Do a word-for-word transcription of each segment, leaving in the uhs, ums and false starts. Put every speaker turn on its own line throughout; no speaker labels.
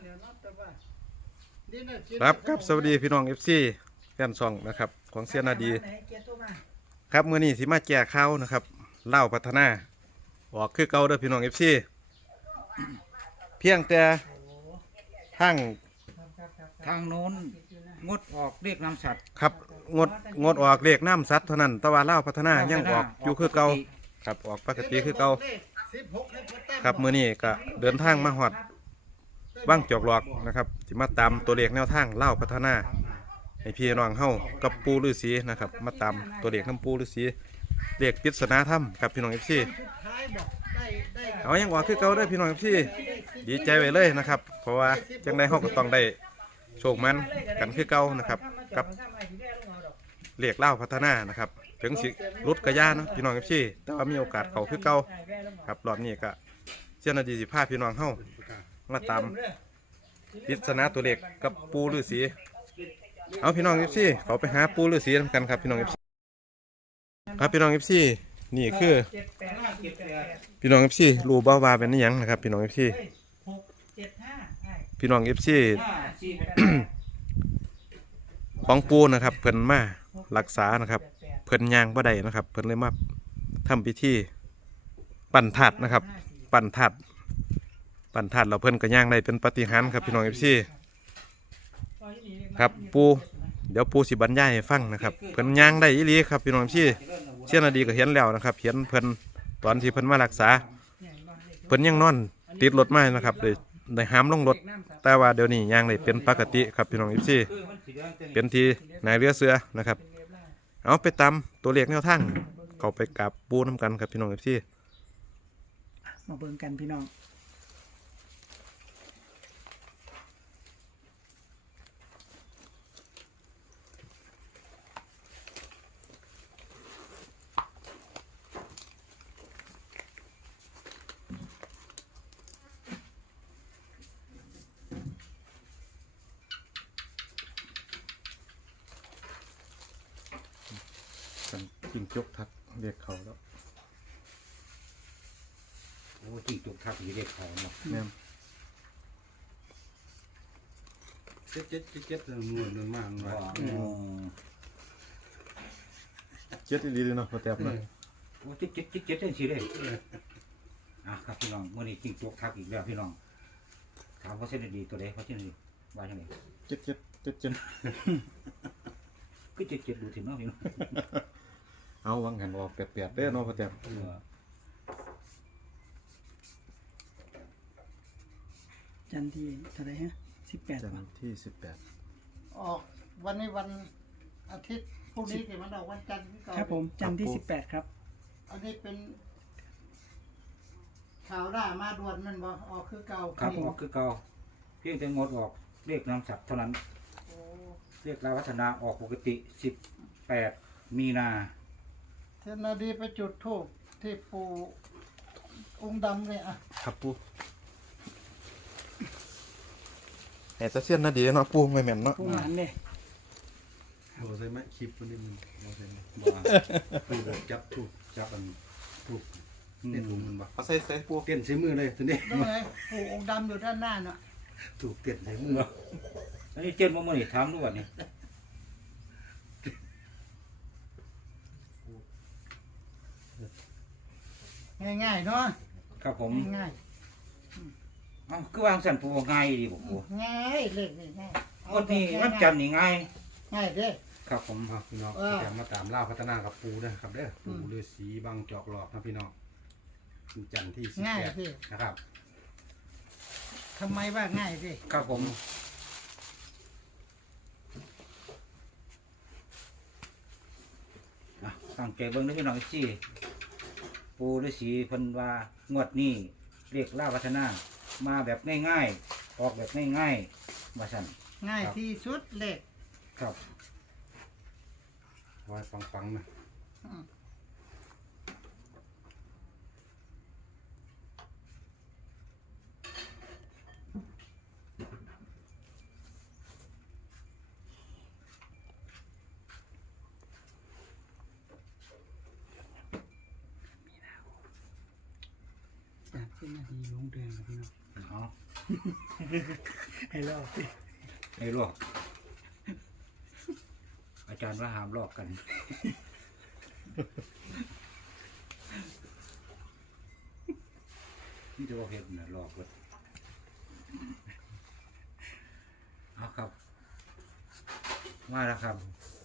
ครับครับสวัสดีพี่น้องเอฟซีแฟนซองนะครับของเซียนาดีครับมื้อนี้สิมาแจกข้าวนะครับเล่าพัฒนาออกคือเก่าเด้อพี่น้องเอฟซีเพียงแต่ทั้ง
ทางโน้นงดออกเรียกน้ำสัตว์
ครับงดงดออกเลขน้ำสัตว์เท่านั้นแต่ว่าเล่าพัฒนายังออกอยู่คือเก่าครับออกปกติคือเก่าครับมื้อนี้ก็เดินทางมาฮอดบ้างจอกหลอกนะครับสิมาตามตัวเลขแนวทางเล่าพัฒนาให้พี่น้องเฮากับปูฤาษีนะครับมาตามตัวเลขน้ำปูฤาษีเลขปริศนาธรรมครับพี่น้องเอฟซีเอายังออกคือเก่าได้พี่น้องเอฟซีดีใจไว้เลยนะครับเพราะว่าจังได้เฮาก็ต้องได้โชคมันกันคือเก่านะครับกับเลขเล่าพัฒนานะครับถึงสิรุดกระยาเนาะพี่น้องเอฟซีแต่ว่ามีโอกาสเข้าคือเก่าครับรอบนี้ก็เจ้าหน้าที่สิพาพี่น้องเฮามาตามปริศนาตัวเลขกับปูฤาษีเอาพี่น้องเอฟซีเขาไปหาปูฤาษีกันครับพี่น้องเอฟซีครับพี่น้องเอฟซีนี่คือพี่น้องเอฟซีรู้บ่าวาเป็นยังนะครับพี่น้องเอฟซีพี่น้องเอฟซีของปูนะครับเพิ่นมารักษานะครับเพิ่นยางบ่ได้นะครับเพิ่นเลยมาทำพิธีปั่นถาดนะครับปั่นถาดปั่นถาดเราเพิ่นก็ย่างได้เป็นปาฏิหาริย์ครับพี่น้องเอฟซีครับปูเดี๋ยวปูสิบรรยายให้ฟังนะครับเพิ่นย่างได้อีหลีครับพี่น้องเอฟซีเชี่ยนาดีก็เห็นแล้วนะครับเห็นเพิ่นตอนที่เพิ่นมารักษาเพิ่นยังนอนติดรถมานะครับเลยได้ห้ามลงรถแต่ว่าเดี๋ยวนี้ย่างได้เป็นปกติครับพี่น้องเอฟซีเป็นทีนายเรือเสือนะครับเอาไปตามตัวเลขแนวทางเขาไปกราบปูน้ำกันครับพี่น้องเอฟซี
มาเบิ่งกันพี่น้อง
จิงจกทักเรียกเขาแล้ว
โอ้จริงจุกทักอยู่เรียกเขาเนาะ
แม่น
เจ็ดเจ็ดเจ็ดเจ็ดหน่วยหนึ่งมากเลย
เจ็ดอีหลีเลยเนาะพอแตบเลย
โอ้เจ็ดเจ็ดเจ็ดเจ็ดได้สิเลยอ่ะครับพี่น้องมื่อนี้จริงจุกทักอีกแล้วพี่น้องถามเขาเส้นดีตัวใดเขาเส้นดีว่าจังไง
เจ็ดเจ็ดเจ็ดเจ็ด
ก็เจ็ดเจ็ดดูถึงเนาะพี่น้อง
เอาวังหันออกแปดๆเด้อเนาะพอแตบ
จันที่เท่าไรฮะสิบแปด
จันที่สิบแปด
ออกวันนี้วันอาทิตย์พรุ่งนี้กี่มันออกวันจันทร์ที่เก่า
ครับผมจันที่สิบแปดครับ
อันนี้เป็นข่าวหน้ามาด่วนมันบอกออกคือเก่า
ครับออกคือเก่าเพียงแต่งดออกเรียกน้ำสัตว์เท่านั้นเรียกลาวัฒนาออกปกติสิบแปดมีนา
เทนาดีไปจุดธูปที่ปูองค์ดำเลยอ่ะ
ครับปูแห่จะเสี้ยนนาดีเนาะปูไม่เหม็นเนาะ
ปูหมันเลย
โดใช่ไหมคลิปคนนี้มันโดใช่ไหมปูจับถูกจับอันถูกเต้นถุงมันบ่
เอาใส่ใส่ปู
เต้นใช้มือเลยทีนี้
นั่นไงปูองค์ดำอยู่ด้านหน้าเนาะ
ถูกเต้นใช้มือ
อันนี้เจ็ดโมงนี่ถามด้วยนี่
ง่ายๆเนาะ
ครับผม
ง่าย
อ๋อคือวางสันปูง่ายดีผมปู
ง่ายเลยง่าย
วันนี้วันจันทร์นี่ง่าย
ง่ายเด้
ครับผม
พี่น้องจะมาตามล่าพัฒนากับปูนะครับเด้อปูฤาษีบางจอกหลอกนะพี่น้องจันทร์ที่สิบแปดนะครับ
ทำไมว่าง่ายดิ
ครับผมตั้งใจเบิ้งด้วยพี่น้องจี้ปูฤาษีพันว่างวดนี้เรียกล่าพัฒนามาแบบง่ายๆออกแบบง่ายๆมาสั่น
ง่ายที่สุดเล็ก
ครับ
ไว้ฟังๆนะ
จากเส้นนาทีลงเดือนครับพี่น้อง
เอา
ให้รอบสิ
ให้ลอกอาจารย์ว่าห้ามลอกกันนี่จะว่าเห็นนะลอกเลยเอาครับมาแล้วครับ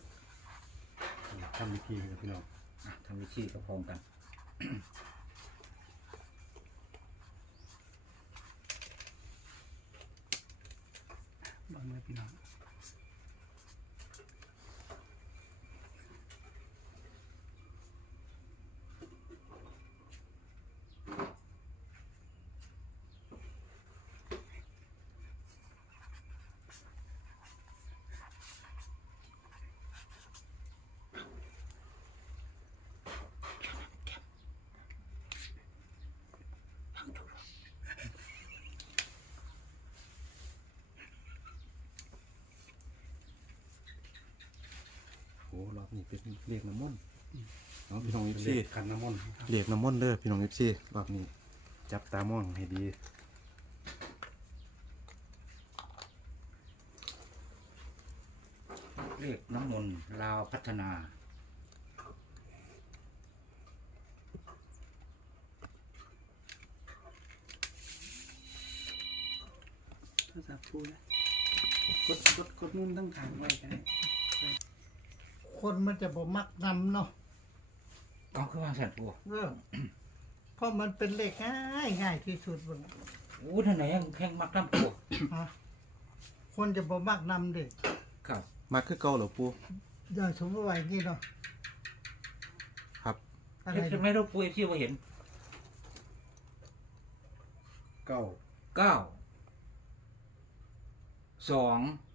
ทำวิธีครับพี่น้อง
อ่ะทำวิธีก็พร้อมกัน
บางเมื่อพี่น้อง
โอ้รอบนี้เป็นเลขน้ำมนต์เนาะพี่น้องเอฟ
เล
ซี
ขขันน้ำมนต์
เลขน้ำมนต์เด้อพี่น้องเอฟซีรอบนี้จับตามองให้ดี
เรียกน้ำมนต์ลาวพัฒนา
โทรศัพท์พูดนะกดกดกดมุมตั้งขางไว้กันได้
คนมันจะบ่มักนำเนาะ
เอาขึ้นมาสั่นปู
เออเพราะมันเป็นเลขง่ายง่ายที่สุดเบิ่ง
โอ้ท่านไหนยังแข่งมักน้ำปู
ฮะคนจะบ่มักนำเด็ก
ครับ
มาคือเก่าเหรอปู
อย่างสมมติว่าอย่างนี้เนาะ
ครับ
อะไร
เห็นไหมเราปูเอฟซีว่าเห็น
เก้า
เก้าสอง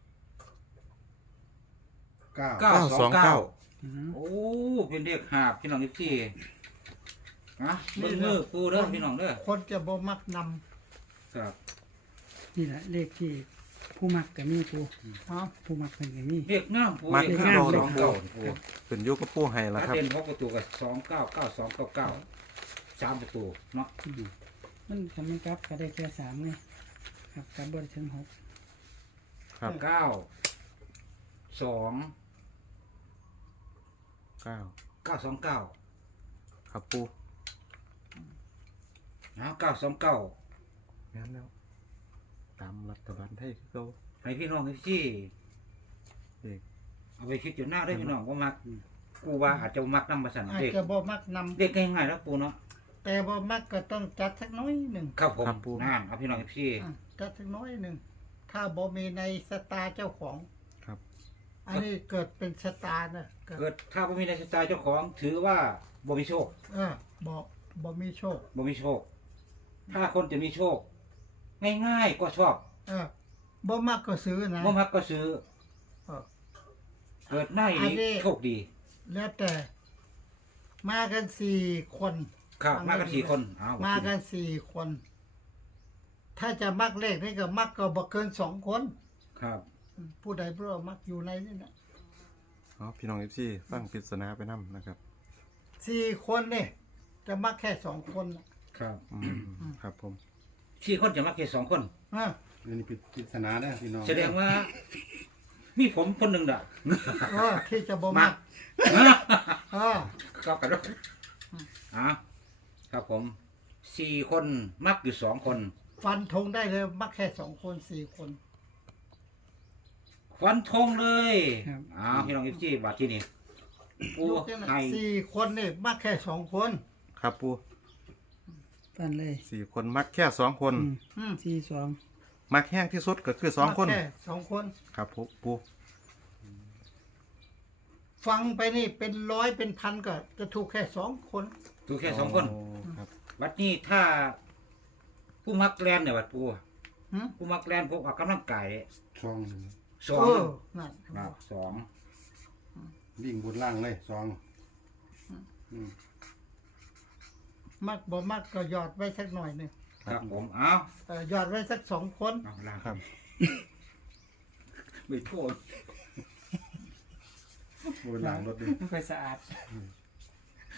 เก้า
เก้าสองเก้า
อืม
โอ้เป็นเด็กหาบพี่น้องเอฟซีนะเบิ้งมือปูเด้อพี่น้องเด้อ
คนจะบ่มักน
ครับ
นี่แหละเลขที่ผู้มักกับมีผู้
ำฮะ
ผู้มักเป็นกับมี
เด็กน้ำปู
มา
เด็ก
คือ
น้ำ
เก่าเหร
ส
อ
อง
ปู
เก้าปู
เป็นอยุคปูให้ละ
ถ้า
ครับ
เป็นหกประตูกับสองเก้าเก้าสองเก้าเก้าสามประตูเนาะ
มันทำมันกลับก็ได้แค่สามไงครับกลับบนถึงหก
ครับ
เก้าสอง
เก้า
เก้าสองเก้า
ครับปู
นะเก้าสองเก้า
งั้นแล้ว ตามรัฐบาลไทยคือเก่า
ให้พี่น้องที่ที่
เด็ก
เอาไปคิดอยู่หน้าได้อพี่น้องว่ามักกูว่าอาจจะมักนำมาสั่น
อาจ
เด็ก
จะบ่มักน
เด็กง่ายๆแล้วปูเนาะ
ำแต่บ่มักก็ต้องจัดสักน้อยหนึ่ง
ครับผมนั่นเอาพี่น้องที่
อ่ะจัดสักน้อยหนึ่งถ้าบ่มีในสตาร์เจ้าของ
ครับ
อันนี้เกิดเป็นสตาร์นะเกิด
เกิดถ้าบ่มีในสไตล์เจ้าของถือว่าบ่มีโชค
เออบ่บ่มีโชค
บ่มีโชค ถ้าคนจะมีโชค ง่ายๆก็ชอบ
เออบ่มักก็ซื้อนะ
บ่มักก็ซื้อ
เออ
เกิดหน้าอย่าง
อันนี้
นี้โชคดี
แล้วแต่มากันสี่คน
ครับมากันสี่คนอ้าว
มากันสี่คน ถ้าจะมักเลขนี่ก็มักก็บ่เกินสองคน
ครับ
ผู้ใดผู้มักอยู่ในนี่นะ
อ๋อพี่น้องเอฟซีฟังปริศนาไปนํนะครับ
สี่คนนี่จะมักแค่สองคนน่ะ
ครับ
อืมครับผม
สี่คนจะมาแค่สองคน
อ่ะ
อันนี้เป็นปริศนาได้อพี่น้อง
แสดงว่า มีผมคนหนึ่งด่ะ
เออที่จะบ่มักเออ
ครับกันด้วยอ่ะครับผมสี่คนมักอยู่สองคน
ฟันธงได้เลยมักแค่สองคนสี่คน
ฟันธงเลยอ่าพี่น้องเอฟซีบาทที่นี่ปู
ยกขึ้นมา
ให้
สี่คนนี่มักแค่สองคน
ครับปู
ฟันเลย
สี่คนมักแค่สองคน
อืม
อืม
สี่สอง
มักแห้งที่สุดก็คือสองคน
มักแค่สองคน
ครับปูปู
ฟังไปนี่เป็นร้อยเป็นพันก็จะถูกแค่สองคน
ถูกแค่สองคน
โครับ
วัดนี้ถ้า ผู้มักแลนเนี่ยวัดปู
หืม
ผู้มักแลนพวกออกกำลังกายเนี่ย
ช่อง
สอง
เออนั่น
ครับสอง
วิ่งบนล่างเลยสองอืม
มักบ่มักก็หยอดไว้สักหน่อยหนึง
ครับผมเอา
เออหยอดไว้สักสองคน
เอาล่าง
ครับ
ไม่โทษ
บนล่างรถดิ
ไม่ค่อยสะอาด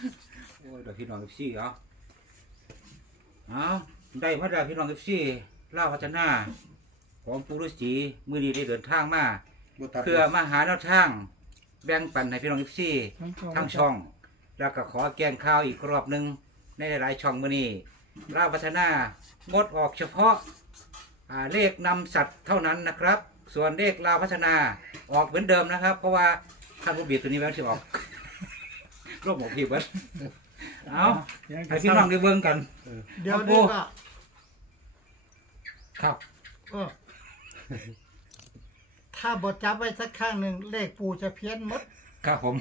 โอ้ยเดี๋ยวพี่น้องเอฟซีเอาเอาได้มาได้พี่น้องเอฟซีล่าวพัฒนาของปูฤาษีมือนี้ได้เดินทางมา
บ่ตัด
เพื่อมาหาแนวทางแบ่งปันให้พี่น้องเอฟซีทั้งช่อง แล้วก็ขอแกงข่าวอีกรอบหนึ่งในหลายๆช่องมือนี้ล่าวพัฒนางดออกเฉพาะอ่าเลขนำสัตว์เท่านั้นนะครับ ส่วนเลขลาวพัฒนาออกเหมือนเดิมนะครับ เพราะว่าท่านผู้บีบตัวนี้แม่งจะออก โรคหมอกพีบเบิดเอาให้พี่น้องได้เบิ่งกัน
เดี๋ยวนี้ก็
ครับ
เออถ้าบทจับไว้สักข้างหนึ่งเลขปูจะเพี้ยนหมด
ครับผม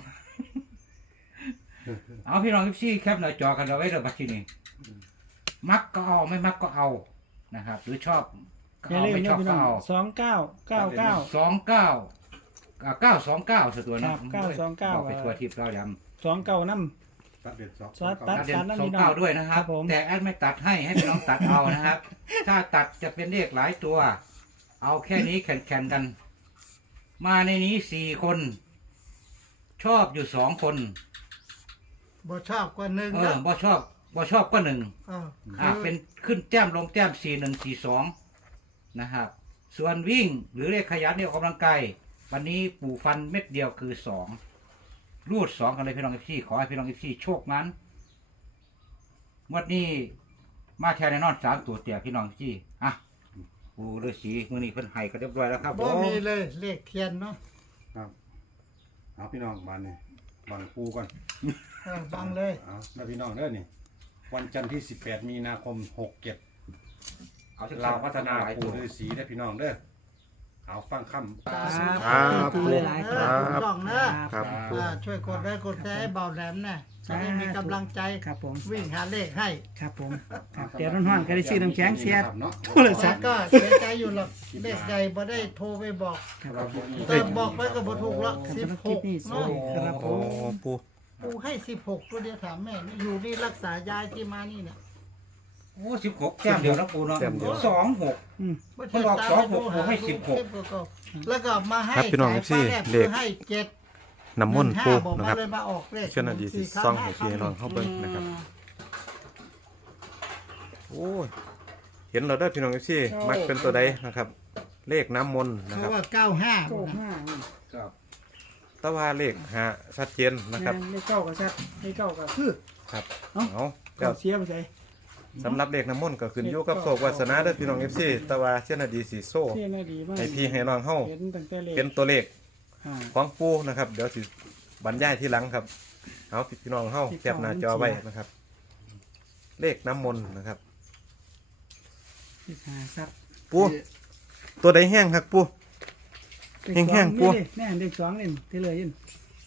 เอาพี่น้องทุกที่แคปหน้าจอกันเอาไว้เดี๋ยวบัดทีนี้มักก็เอาไม่มักก็เอานะครับ หรือชอบก็
อย่า
เอา
ลืม
ไม่ช
นะ
อบ
พี่
ก็
น้อง
เอา
สองเก้าเก้าเก้า
สองเก้าเก้าสองเก้าสตัว
ค
นะ
รับเก้าสองเก้า
บอกไปทัวร์ทิพย์เราดำ
สองเก้าน้
ตัดเด็ดสอง
ซอส
เก้า
ตั
ตัดเด่น
นั่น
สอ
นี่
ง
น้อง
เก้าด้วยนะค
ครั
รับ
บผม
แต่แอดไม่ตัดให้ให้พี่น้องตัดเอานะครับ ถ้าตัดจะเป็นเลขหลายตัว เอาแค่นี้แข่งๆกัน มาในนี้สี่คน ชอบอยู่สองคน
บทชอบกว่าหนึ่ง
เอ
นะ
อบ่ชอบบ่ชอบก็หนึ่ง
เออ
อ่า
คือ
เป็นขึ้นแต้มลงแต้มสี่หนึ่งสี่สองนะครับ ส่วนวิ่งหรือเลขขยันเนี่ยออกกำลังกายวันนี้ปู่ฟันเม็ดเดียวคือสองรูดสองกันเลยพี่น้องเอฟซีขอให้พี่น้องเอฟซีโชคนั้นงวดนี้มาแทนแน่นอนสามตัวเตี่ยพี่น้องเอฟซีอ่ะปู่ฤาษีมือนี้เพิ่นให้ก็เรียบร้อยแล้วครับผ
บ่
ม
มีเลยเลขเทียนเนาะ
ครับเอาพี่น้องมาเนี่ยบังปูก่อน
เออบังเลย
เอาแล้วพี่น้องเด้อนี่วันจันทร์ที่สิบแปดมีนาคมหกเจ็ด
เอาชัดๆ
เราวพัฒนา
หลาย
ปู
ตัว
ฤาษีได้อพี่น้องเด้อเอาฟังคำ
ครับ
ปูหลายๆค
เอ
รั
อบ ถูกต้องนะครับ อ่าช่วยกดไลค์กดแชร์ให้เบาแหลมนะจะได้มีกำลังใจ
ครับผม
วิ่งหาเลขให้
ครับผมครับเดี๋ยวร้อนๆก็ได้ซื้อน้ำแข็งเสียด
เนาะ
โทรศั
แต่
พท์
ก็เสียใจอยู่หรอกเลขใหญ่บ่ได้โทรไปบอก
ครับผม
แต่บอกไปก็บ่ถูกหรอก
ครับ
สิบ
สำหรับ
ห
คลิป
ก
นี้สวัส
เนาะ
ดีครับผ
โอ้
ม
ปู
กูให้สิบหกตัวเดียวถามแม่นี่อยู่นี่รักษายายที่มานี่เนี่ย
โอ้สิบหกแต้มเดียวนะปูเนาะสองหก
อืม
บ่
มันบอก
ตาม
สองหก
ไปโทร
ผมให้
า
สิบหก
ก็แล้วก็มาให้
ครับพี่น้อง
จ่าย
เอฟซี
ฟ้าแลบ
เลข
คือให้เจ็ด
น้ำมนต์
ห้า
ปู
บอก
นะ
มา
ครับ
เลยมาออกเลข
เช่นอดีตสิ
ครั้
ซ่อง
ห้า
ให้พี่น้องเข้าเบิ่งนะครับ โอ้ยเห็นเราได้อพี่น้องเอฟซีมักเป็นตัวใดนะครับ เลขน้ำมนต์นะค
เขา
รับ
ว่าเก้าห้า
เก้าห้า
ครับ
แตว่าเลขหาชัดเจนนะครับ
ไม่เก้ากับชัดไม่เก้ากับคือ
ครับ
เอ้า
เอา
เก้า
เจ้า
เสียไปใส่
สำหรับเลขน้ำมนต์ก็ขึ้นอยู่กับโศกวาสนาเด้อพี่น้องเอฟซีแต่ว่าเช่นอดีตสีโซ่
เสียน่าดีมาก
ให้พี่ให้น้องเฮา
เห็นตั้งแต่เลข
เป็นตัวเลข
ห้า
ของปูนะครับ เดี๋ยวสิบรรยายที่หลังครับ เอาพี่น้องเฮาแคปหน้าจอไว้นะครับ เลขน้ำมนต์นะครับ
ที่หาซับ
ปูตัวใดแห้งครับปู แห้งๆปุ๊
แม่เด็กสองนี่ที่เลยยิน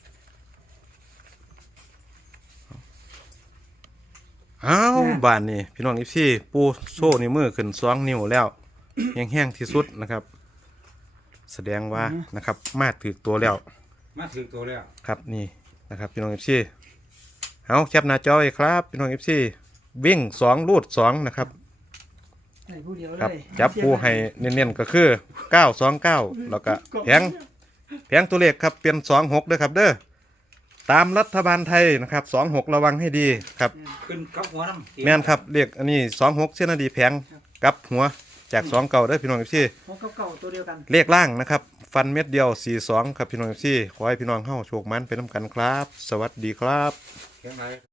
อ้าวบ้านนี่พี่น้องเอฟซีปูโซ่นิ้วมือขึ้นสองนิ้วแล้ว แห้งๆที่สุดนะครับ แสดงว่านะครับ มาถือตัวแล้ว
มาถึงตัวแล้ว
ครับนี่นะครับพี่น้องเอฟซีเอาแคปหน้าจอไว้ครับพี่น้องเอฟซีวิ่งสองลูดสองนะครับ
ให้ผู้เดียว
ค
เล
รับ
ย
จับปูให้เน้นๆก็คือเก้าสองเก้าแล้วก็แผงแผงตัวเลขครับเป็นสองหกด้วยครับเด้อตามรัฐบาลไทยนะครับสองหกระวังให้ดีครับ
ขึ้นกับหัวน้ำ
แม่นครับเลขอันนี้สองหกเส้นอดีแผงกับหัวจากสองเก่าเด้อพี่น้องเอฟซี
หกกับเก้าตัวเดียวกัน
เลขล่างนะครับ ฟันเม็ดเดียวสี่สองครับพี่น้องเอฟซีขอให้พี่น้องเข้าโชคมันไปน้ำกันครับ สวัสดีครับ
แข็งไร